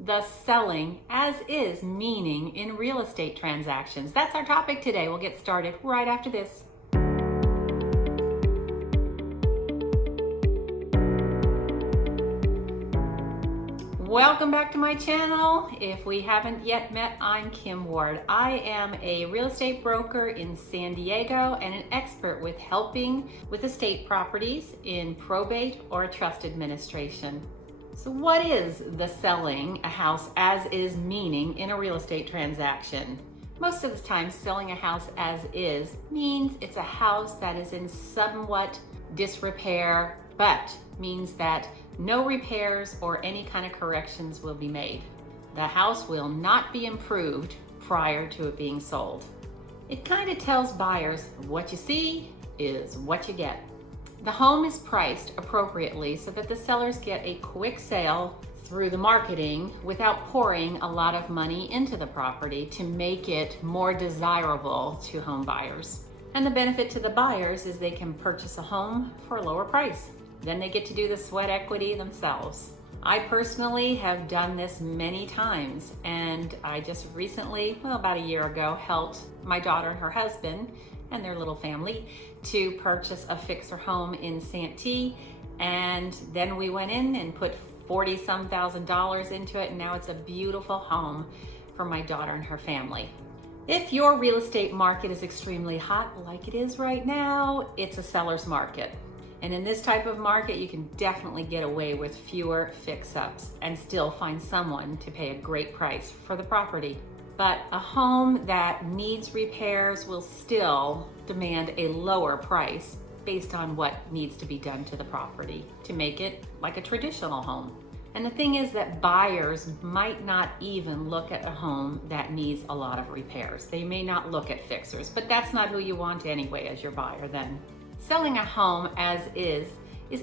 the selling as is meaning in real estate transactions. That's our topic today. We'll get started right after this. Welcome back to my channel. If we haven't yet met, I'm KimWard. I am a real estate broker in San Diego and an expert with helping with estate properties in probate or trust administration. So what is the selling a house as is meaning in a real estate transaction? Most of the time, selling a house as is means it's a house that is in somewhat disrepair, but means that no repairs or any kind of corrections will be made. The house will not be improved prior to it being sold. It kind of tells buyers what you see is what you get. The home is priced appropriately so that the sellers get a quick sale through the marketing without pouring a lot of money into the property to make it more desirable to home buyers. And the benefit to the buyers is they can purchase a home for a lower price. Then they get to do the sweat equity themselves. I personally have done this many times, and I just recently, about a year ago, helped my daughter and her husband and their little family to purchase a fixer home in Santee, and then we went in and put $40-some thousand into it, and now it's a beautiful home for my daughter and her family. If your real estate market is extremely hot, like it is right now, it's a seller's market. And in this type of market, you can definitely get away with fewer fix-ups and still find someone to pay a great price for the property. But a home that needs repairs will still demand a lower price based on what needs to be done to the property to make it like a traditional home. And the thing is that buyers might not even look at a home that needs a lot of repairs. They may not look at fixers, but that's not who you want anyway as your buyer then. Selling a home as is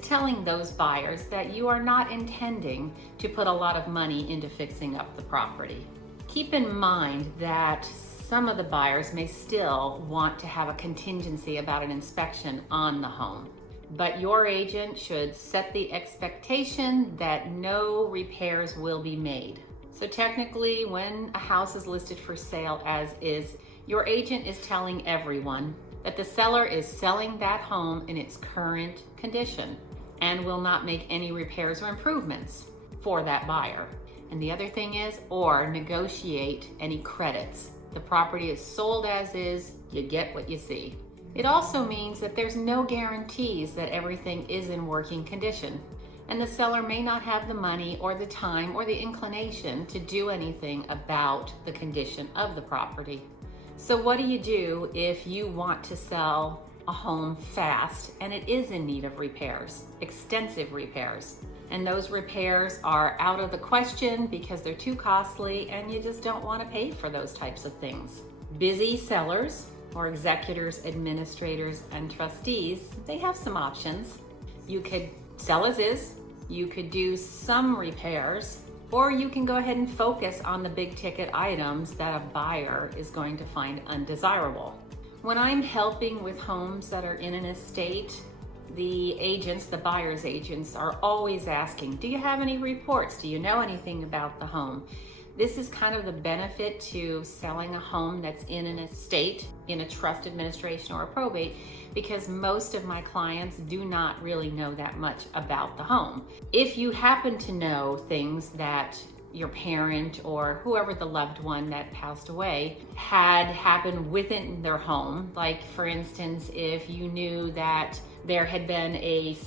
telling those buyers that you are not intending to put a lot of money into fixing up the property. Keep in mind that some of the buyers may still want to have a contingency about an inspection on the home, but your agent should set the expectation that no repairs will be made. So technically, when a house is listed for sale as is, your agent is telling everyone that the seller is selling that home in its current condition and will not make any repairs or improvements for that buyer. And the other thing is, or negotiate any credits. The property is sold as is, you get what you see. It also means that there's no guarantees that everything is in working condition, and the seller may not have the money or the time or the inclination to do anything about the condition of the property. So what do you do if you want to sell a home fast and it is in need of repairs, extensive repairs? And those repairs are out of the question because they're too costly and you just don't want to pay for those types of things. Busy sellers or executors, administrators, and trustees, they have some options. You could sell as is, you could do some repairs, or you can go ahead and focus on the big ticket items that a buyer is going to find undesirable. When I'm helping with homes that are in an estate, the agents, the buyer's agents, are always asking, do you have any reports? Do you know anything about the home? This is kind of the benefit to selling a home that's in an estate, in a trust administration or a probate, because most of my clients do not really know that much about the home. If you happen to know things that your parent or whoever the loved one that passed away had happened within their home, like for instance, if you knew that there had been a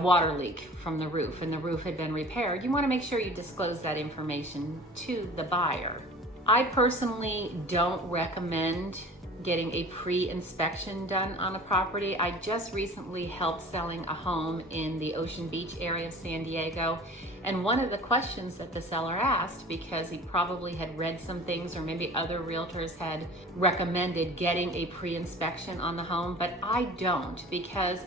water leak from the roof and the roof had been repaired, you want to make sure you disclose that information to the buyer. I personally don't recommend getting a pre-inspection done on a property. I just recently helped selling a home in the Ocean Beach area of San Diego, and one of the questions that the seller asked, because he probably had read some things or maybe other realtors had recommended getting a pre-inspection on the home, but I don't, because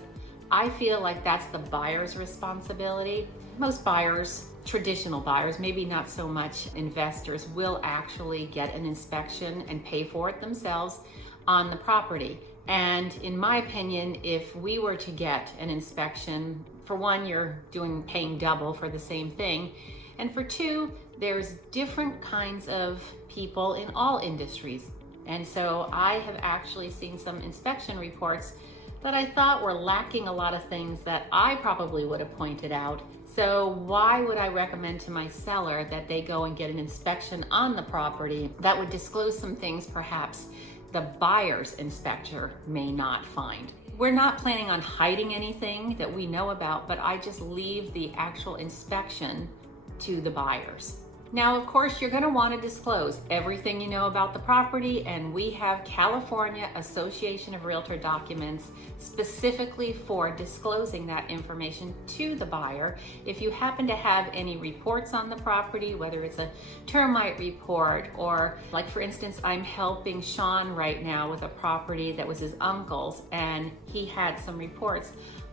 I feel like that's the buyer's responsibility. Most buyers, traditional buyers, maybe not so much investors, will actually get an inspection and pay for it themselves on the property. And in my opinion, if we were to get an inspection, for one, you're paying double for the same thing. And for two, There's different kinds of people in all industries. And so I have actually seen some inspection reports that I thought were lacking a lot of things that I probably would have pointed out. So why would I recommend to my seller that they go and get an inspection on the property that would disclose some things perhaps the buyer's inspector may not find? We're not planning on hiding anything that we know about, but I just leave the actual inspection to the buyers. Now, of course, you're going to want to disclose everything you know about the property, and we have California Association of Realtor documents specifically for disclosing that information to the buyer. If you happen to have any reports on the property, whether it's a termite report or, like for instance, I'm helping Sean right now with a property that was his uncle's, and he had some reports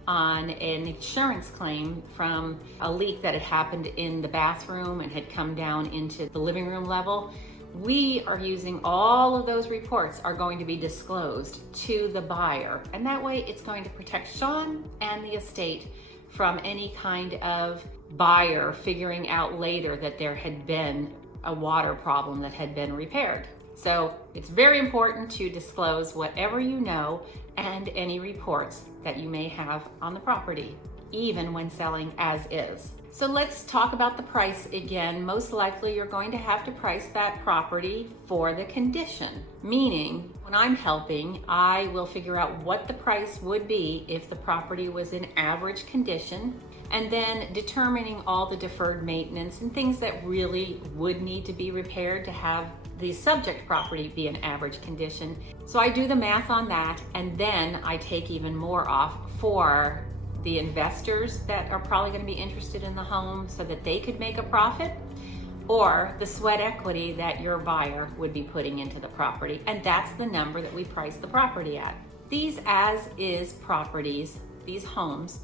on an insurance claim from a leak that had happened in the bathroom and had come down into the living room level. We are using all of those reports are going to be disclosed to the buyer, and that way it's going to protect Sean and the estate from any kind of buyer figuring out later that there had been a water problem that had been repaired. So it's very important to disclose whatever you know and any reports that you may have on the property, even when selling as is. So let's talk about the price again. Most likely you're going to have to price that property for the condition, meaning when I'm helping, I will figure out what the price would be if the property was in average condition, and then determining all the deferred maintenance and things that really would need to be repaired to have the subject property be in average condition. So I do the math on that, and then I take even more off for the investors that are probably going to be interested in the home so that they could make a profit, or the sweat equity that your buyer would be putting into the property. And that's the number that we price the property at. These as-is properties, these homes,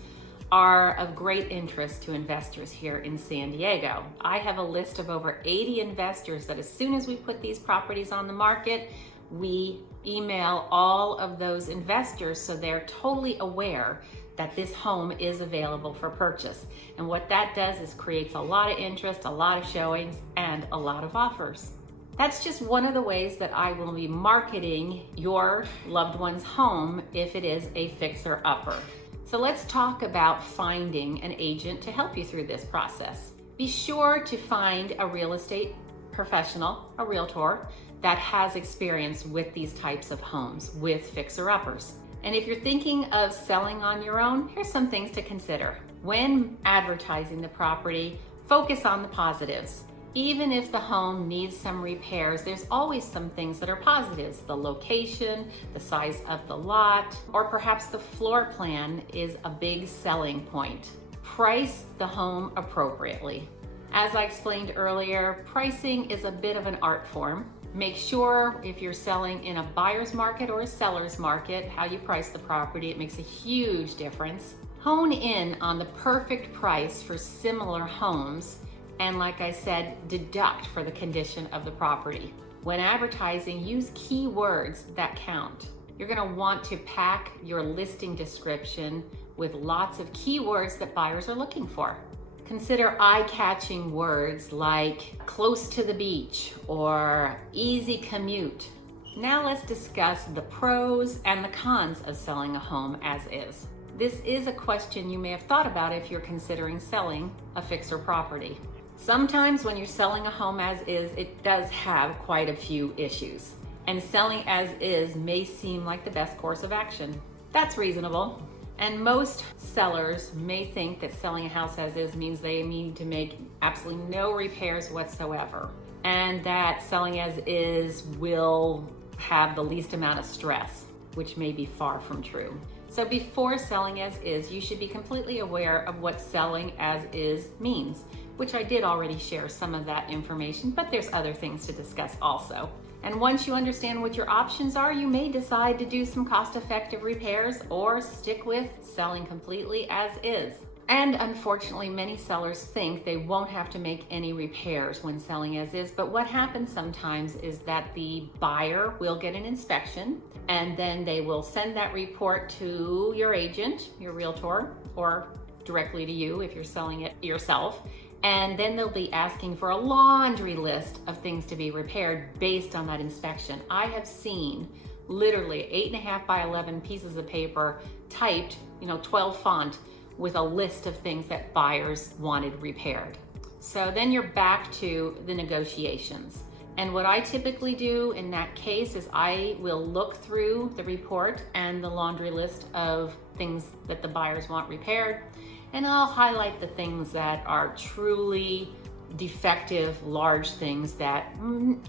are of great interest to investors here in San Diego. I have a list of over 80 investors that as soon as we put these properties on the market, we email all of those investors so they're totally aware that this home is available for purchase. And what that does is creates a lot of interest, a lot of showings, and a lot of offers. That's just one of the ways that I will be marketing your loved one's home if it is a fixer-upper. So let's talk about finding an agent to help you through this process. Be sure to find a real estate professional, a realtor, that has experience with these types of homes with fixer-uppers. And if you're thinking of selling on your own, here's some things to consider. When advertising the property, focus on the positives. Even if the home needs some repairs, there's always some things that are positives. The location, the size of the lot, or perhaps the floor plan is a big selling point. Price the home appropriately. As I explained earlier, pricing is a bit of an art form. Make sure if you're selling in a buyer's market or a seller's market, how you price the property. It makes a huge difference. Hone in on the perfect price for similar homes, and like I said, deduct for the condition of the property. When advertising, use keywords that count. You're going to want to pack your listing description with lots of keywords that buyers are looking for. Consider eye-catching words like close to the beach or easy commute. Now let's discuss the pros and the cons of selling a home as is. This is a question you may have thought about if you're considering selling a fixer property. Sometimes when you're selling a home as is, it does have quite a few issues, and selling as is may seem like the best course of action. That's reasonable. And most sellers may think that selling a house as is means they need to make absolutely no repairs whatsoever, and that selling as is will have the least amount of stress, which may be far from true. So before selling as is, you should be completely aware of what selling as is means, which I did already share some of that information, but there's other things to discuss also. And once you understand what your options are, you may decide to do some cost-effective repairs or stick with selling completely as is. And unfortunately, many sellers think they won't have to make any repairs when selling as is, but what happens sometimes is that the buyer will get an inspection, and then they will send that report to your agent, your realtor, or directly to you if you're selling it yourself. And then they'll be asking for a laundry list of things to be repaired based on that inspection. I have seen literally 8.5 by 11 pieces of paper typed, 12 font, with a list of things that buyers wanted repaired. So then you're back to the negotiations. And what I typically do in that case is I will look through the report and the laundry list of things that the buyers want repaired, and I'll highlight the things that are truly defective, large things that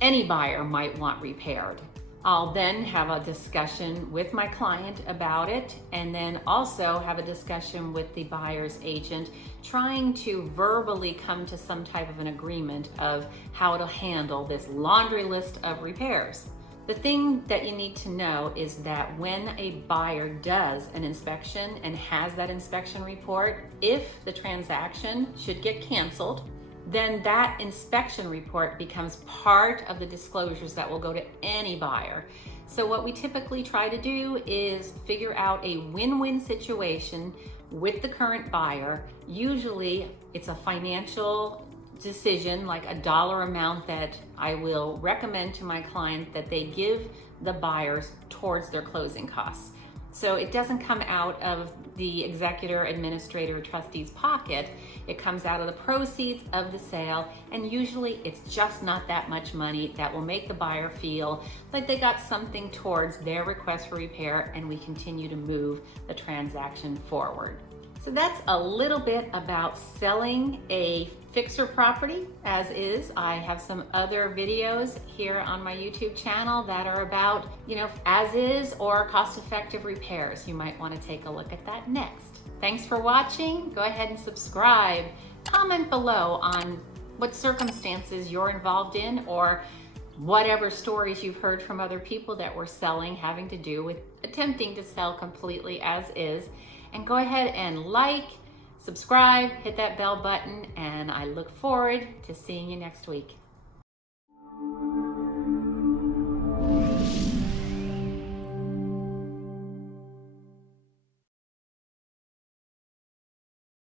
any buyer might want repaired. I'll then have a discussion with my client about it, and then also have a discussion with the buyer's agent, trying to verbally come to some type of an agreement of how to handle this laundry list of repairs. The thing that you need to know is that when a buyer does an inspection and has that inspection report, if the transaction should get canceled, then that inspection report becomes part of the disclosures that will go to any buyer. So what we typically try to do is figure out a win-win situation with the current buyer. Usually it's a financial decision, like a dollar amount that I will recommend to my client that they give the buyers towards their closing costs. So it doesn't come out of the executor, administrator, or trustee's pocket. It comes out of the proceeds of the sale, and usually it's just not that much money that will make the buyer feel like they got something towards their request for repair, and we continue to move the transaction forward. So that's a little bit about selling a fixer property as is. I have some other videos here on my YouTube channel that are about, as is or cost-effective repairs. You might want to take a look at that next. Thanks for watching. Go ahead and subscribe. Comment below on what circumstances you're involved in, or whatever stories you've heard from other people that were selling having to do with attempting to sell completely as is. And go ahead and like, subscribe, hit that bell button, and I look forward to seeing you next week.